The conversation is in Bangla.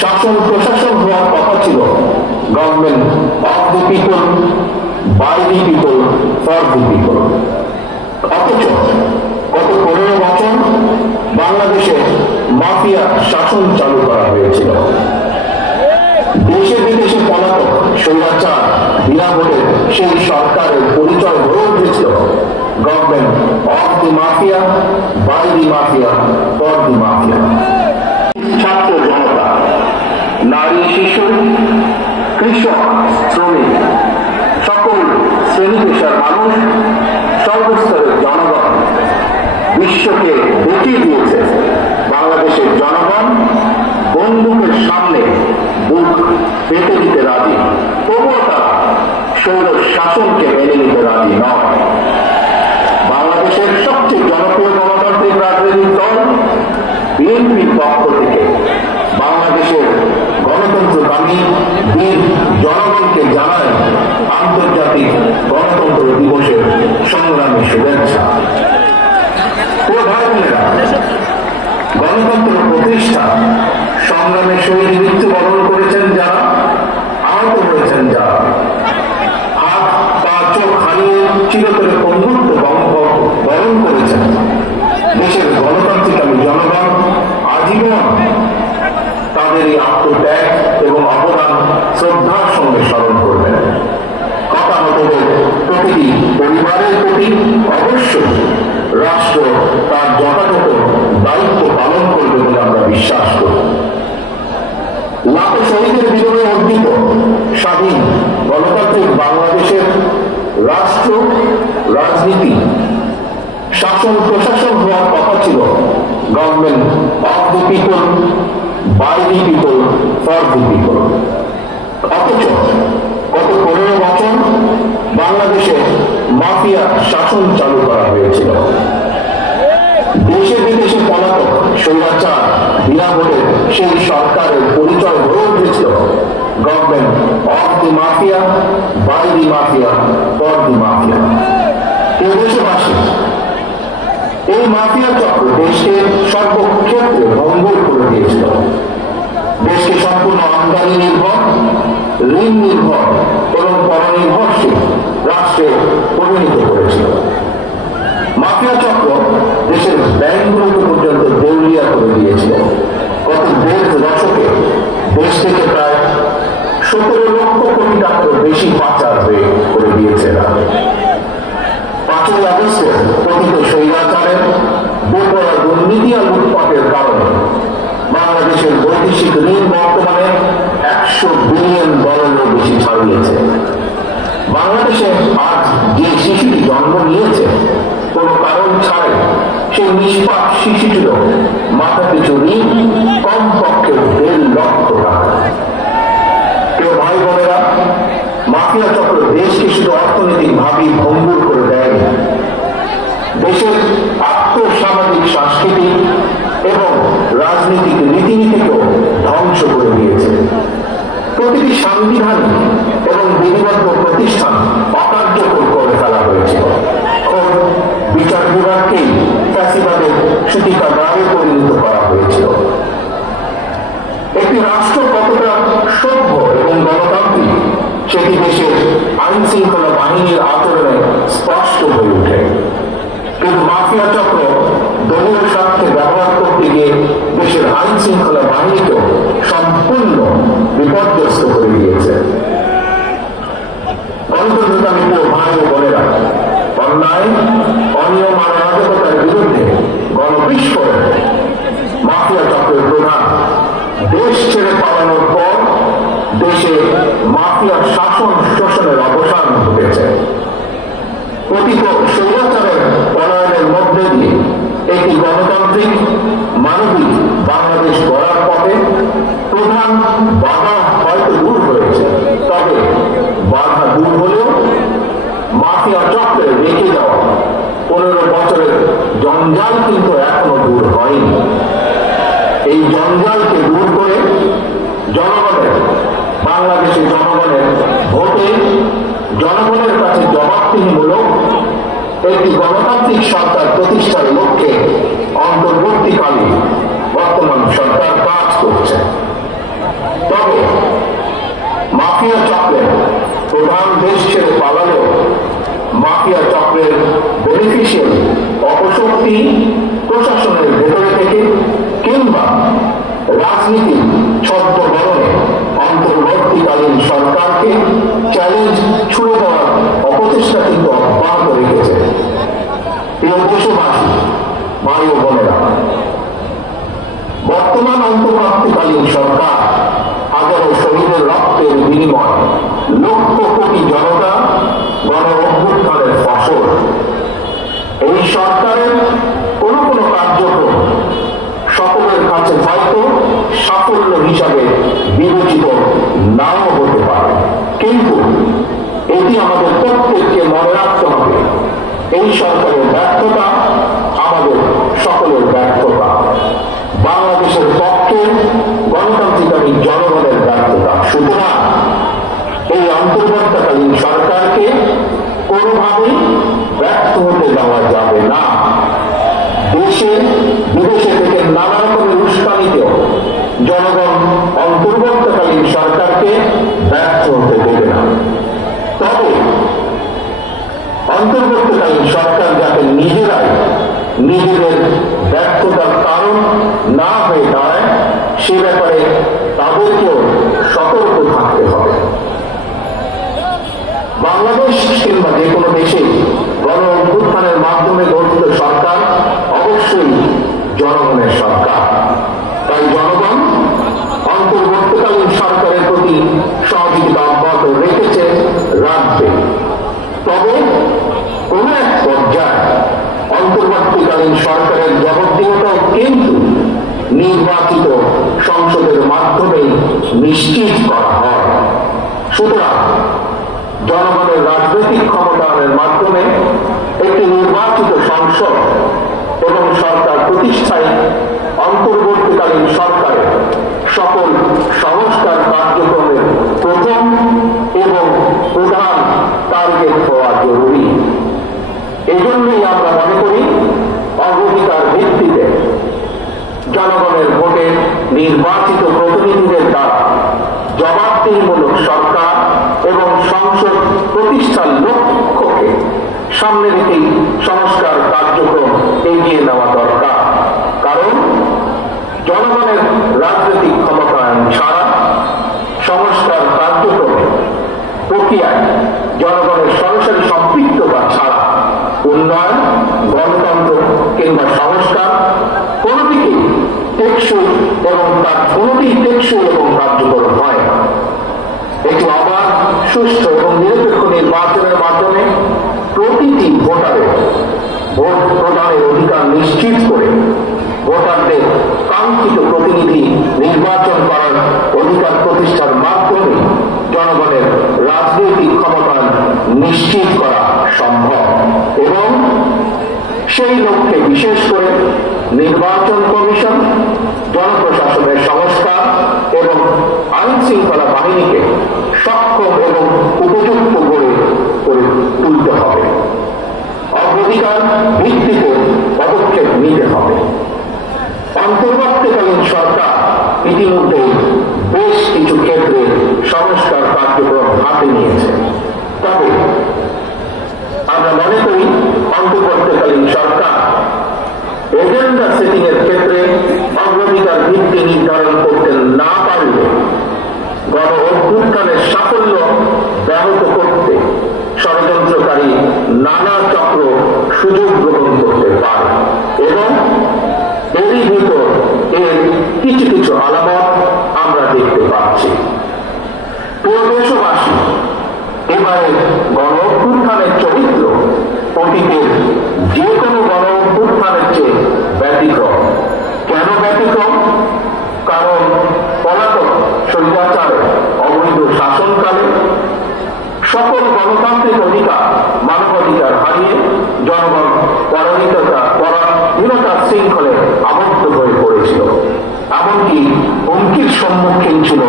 শাসন প্রশাসন হওয়ার কথা ছিল government of the people, by the people, for the people. অথচ গত 15 বছর বাংলাদেশে মাফিয়া শাসন চালু করা হয়েছিল। দেশে বিদেশে পলাতক স্বৈরাচার বিনা ভোটে সেই সরকারের পরিচয় হয়ে উঠেছিল government of the mafia, by the mafia, for the mafia. ছাত্র জনতা, নারী, শিশু, কৃষক, শ্রমিক, সকল শ্রেণী পেশার মানুষ, সর্বস্তরের জনগণ বিশ্বকে দেখিয়ে দিয়েছে বাংলাদেশের জনগণ বন্দুকের সামনে বুক পেতে দিতে রাজি, তবুও তারা সৌর শাসনকে মেনে নিতে রাজি নয়। বাংলাদেশের সবচেয়ে জনপ্রিয় গণতান্ত্রিক রাজনৈতিক দল বিএনপির পক্ষ থেকে বাংলাদেশের গণতন্ত্রকামী বীর জনগণকে জানায় আন্তর্জাতিক গণতন্ত্র দিবসের সংগ্রামী শুভেচ্ছা। গণতন্ত্র প্রতিষ্ঠা সংগ্রামের শহীদ মৃত্যুবরণ করেছেন যারা, আহত হয়েছেন যারা, হাত পা চোখ হারিয়ে চিরতরে বন্ধুত্ব বরণ করেছেন দেশের গণতান্ত্রিকামী জনগণ আজীবন তাদের এই আত্মত্যাগ এবং অবদান শ্রদ্ধার সঙ্গে স্মরণ করবেন। হতাহতদের প্রতিটি পরিবারের প্রতি অবশ্যই রাষ্ট্র তার যথাযথ দায়িত্ব পালন করবে বলে আমরা বিশ্বাস করি। লাখো শহীদের বিজয়ে অর্জিত স্বাধীন গণতান্ত্রিক বাংলাদেশের রাষ্ট্র, রাজনীতি, শাসন প্রশাসন হওয়ার কথা ছিল government of the people, by the people, for the people. অথচ গত 15 বছর বাংলাদেশে মাফিয়া শাসন চালু করা হয়েছিল। দেশে বিদেশে পলাতক স্বৈরাচার বিনা ভোটে সেই সরকারের পরিচয় হয়ে উঠেছিল government of the mafia, by the mafia, for the mafia. দেশবাসী, এই মাফিয়া চক্র দেশকে সর্বক্ষেত্রে ভঙ্গুর করে দিয়েছিল। দেশকে সম্পূর্ণ আমদানি নির্ভর, ঋণ নির্ভর এবং পরনির্ভরশীল রাষ্ট্রে পরিণত করেছিল। মাফিয়া চক্র দেশের ব্যাংকগুলোকে পর্যন্ত দেউলিয়া করে দিয়েছিল। গত 1.5 দশকে দেশ থেকে প্রায় 17 লক্ষ কোটি টাকার বেশি পাচার করে দিয়েছে। 5ই আগস্টে কথিত স্বৈরাচারের বেপরোয়া দুর্নীতি আর লুটপাটের কারণে বাংলাদেশের বৈদেশিক ঋণ বর্তমানে $100 বিলিয়ন বেশি ছাড়িয়েছে। বাংলাদেশে আজ যে শিশুটি জন্ম নিয়েছে কোন কারণ ছাড়াই সেই নিষ্পাপ শিশুটির মাথা পিছু ঋণ কমপক্ষে 1.5 লক্ষ টাকা। কেউ ভাই বোনেরা, মাফিয়া চক্র দেশকে শুধু অর্থনৈতিক ভাবেই ভঙ্গুর করে দেয়, দেশের আর্থসামাজিক, সাংস্কৃতিক এবং রাজনৈতিক রীতিনীতিকেও ধ্বংস করে দিয়েছে। প্রতিটি সাংবিধানিক এবং বিধিবদ্ধ প্রতিষ্ঠান অকার্যকর করে ফেলা হয়েছিল। বিচার বিভাগকেই ফ্যাসিবাদের সূতিকাগারে পরিণত করা হয়েছিল। একটি রাষ্ট্র কতটা সভ্য এবং গণতান্ত্রিক সেটি দেশের আইন শৃঙ্খলা বাহিনীর আচরণে স্পষ্ট হয়ে ওঠে। কিন্তু মাফিয়া চক্র দলীয় স্বার্থে ব্যবহার করতে গিয়ে দেশের আইন শৃঙ্খলা বাহিনীকেও সম্পূর্ণ বিপর্যস্ত করে দিয়েছে। গণতন্ত্রকামী ভাই ও বোনেরা, অন্যায়, অনিয়ম আর অরাজকতার বিরুদ্ধে গণবিস্ফোরণ মাফিয়া চক্রের প্রধান দেশ ছেড়ে পালানোর পর দেশে মাফিয়ার শাসন শোষণের অবসান ঘটেছে। কথিত স্বৈরাচারের পলায়নের মধ্যে দিয়ে একটি গণতান্ত্রিক মানবিক বাংলাদেশ গড়ার পথে প্রধান বাধা হয়তো দূর হয়েছে, তবে বাধা দূর হলেও মাফিয়া চক্রে রেখে যাওয়া 15 বছরের জঞ্জাল কিন্তু এখনো দূর হয়নি। এই জঞ্জালকে দূর করে বাংলাদেশের জনগণের ভোটে জনগণের কাছে জবাবদিহিমূলক একটি গণতান্ত্রিক সরকার প্রতিষ্ঠার লক্ষ্যে অন্তর্বর্তীকালীন বর্তমান সরকার কাজ করছে। মাফিয়া চক্রের প্রধান দেশ ছেড়ে পালালেও মাফিয়া চক্রের বেনিফিশিয়াল অপশক্তি প্রশাসনের ভেতরে থেকে কিংবা রাজনীতির ছদ্মবেশে অন্তর্বর্তীকালীন সরকারকে চ্যালেঞ্জ ছুড়ে দেওয়ার অপচেষ্টা কিন্তু অব্যাহত রেখেছে। প্রিয় দেশবাসী, ভাই ও বোনেরা, বর্তমান অন্তর্বর্তীকালীন সরকার হাজারো শহীদের রক্তের বিনিময় লক্ষ কোটি জনতা গণ অভ্যুত্থানের ফসল। এই সরকারের কোন কোন কার্যক্রম সকলের কাছে হয়তো সাফল্য হিসাবে বিবেচিত নাও হতে পারে, কিন্তু এটি আমাদের প্রত্যেককে মনে রাখতে হবে, এই সরকারের ব্যর্থতা আমাদের সকলের ব্যর্থতা, বাংলাদেশের পক্ষে গণতান্ত্রিক জনগণের ব্যর্থতা। সুতরাং এই অন্তর্বর্তীকালীন সরকারকে কোনোভাবেই ব্যর্থ হতে দেওয়া যাবে না। দেশে বিদেশে থেকে নানা রকমের উস্কানিতেও জনগণ অন্তর্বর্তীকালীন সরকারকে ব্যর্থ হতে দেবে না। তবে অন্তর্বর্তীকালীন সরকার যাতে নিজেরাই নিজেদের ব্যর্থতার কারণ না হয়ে দাঁড়ায়, সে ব্যাপারে তাদেরকেও সতর্ক থাকতে হবে। বাংলাদেশ কিংবা যে কোনো দেশে গণ অভ্যুত্থানের মাধ্যমে গঠিত সরকার অবশ্যই জনগণের সরকার। তাই জনগণ অন্তর্বর্তীকালীন সরকারের প্রতি সহযোগিতা অব্যাহত রেখেছে, রাখবে। তবে কোন এক পর্যায়ে অন্তর্বর্তীকালীন সরকারের জবাবদিহিতাও কিন্তু নির্বাচিত সংসদের মাধ্যমে নিশ্চিত করা হয়। সুতরাং জনগণের রাজনৈতিক ক্ষমতায়নের মাধ্যমে একটি নির্বাচিত সংসদ এবং সরকার প্রতিষ্ঠায় অন্তর্বর্তীকালীন সরকারের সকল সংস্কার কার্যক্রমের প্রথম এবং প্রধান টার্গেট হওয়া জরুরি। এজন্যই আমরা মনে করি অগ্রাধিকার ভিত্তিতে জনগণের ভোটে নির্বাচিত প্রতিনিধিদের দ্বারা জবাবদিহিমূলক সরকার এবং সংসদ প্রতিষ্ঠার লক্ষ্যকে সামনে রেখেই সংস্কার কার্যক্রম এগিয়ে নেওয়া দরকার। কারণ জনগণের রাজনৈতিক ক্ষমতায়ন ছাড়া সংস্কার কার্যক্রমে প্রক্রিয়ায় জনগণের সরাসরি সম্পৃক্ততা ছাড়া উন্নয়ন, গণতন্ত্র কিংবা সংস্কার কোনদিকেই টেকসই এবং কার্যকর হয় না। একটি অবাধ, সুষ্ঠু এবং নিরপেক্ষ নির্বাচনের মাধ্যমে প্রতিটি ভোটারের ভোট প্রদানের অধিকার নিশ্চিত করে ভোটারদের কাঙ্ক্ষিত প্রতিনিধি নির্বাচন করার অধিকার প্রতিষ্ঠার মাধ্যমে জনগণের রাজনৈতিক ক্ষমতায়ন নিশ্চিত করা সম্ভব। এবং সেই লক্ষ্যে বিশেষ করে নির্বাচন কমিশন, জনপ্রশাসনের সংস্কার এবং আইন শৃঙ্খলা বাহিনীকে সক্ষম এবং উপযুক্ত করে তুলতে হবে। অগ্রাধিকার ভিত্তিতে পদক্ষেপ নিতে হবে। অন্তর্বর্তীকালীন সরকার ইতিমধ্যে বেশ কিছু ক্ষেত্রে সংস্কার কার্যক্রম হাতে নিয়েছে। তবে আমরা মনে করি অন্তর্বর্তীকালীন সরকার এজেন্ডা সেটিং এর ক্ষেত্রে অগ্রাধিকার ভিত্তি নির্ধারণ করতে না পারলে গণ অভ্যুত্থানের সাফল্য ব্যাহত করতে ষড়যন্ত্রকারী নানা চক্র সুযোগ গ্রহণ করতে পারে এবং এরই ভিতর এর কিছু কিছু আলামত আমরা দেখতে পাচ্ছি। প্রিয় দেশবাসী, এবারে গণ অভ্যুত্থানের চরিত্র অতীতের যে কোনো গণ অভ্যুত্থানের চেয়ে ব্যতিক্রম। কেন ব্যতিক্রম? কারণ পলাতক স্বৈরাচার অবৈধ শাসনকালে সকল গণতান্ত্রিক অধিকার, মানবাধিকার হারিয়ে জনগণ পরাধীনতার শৃঙ্খলে আবদ্ধ হয়ে পড়েছিল। এমনকি হুমকির সম্মুখীন ছিল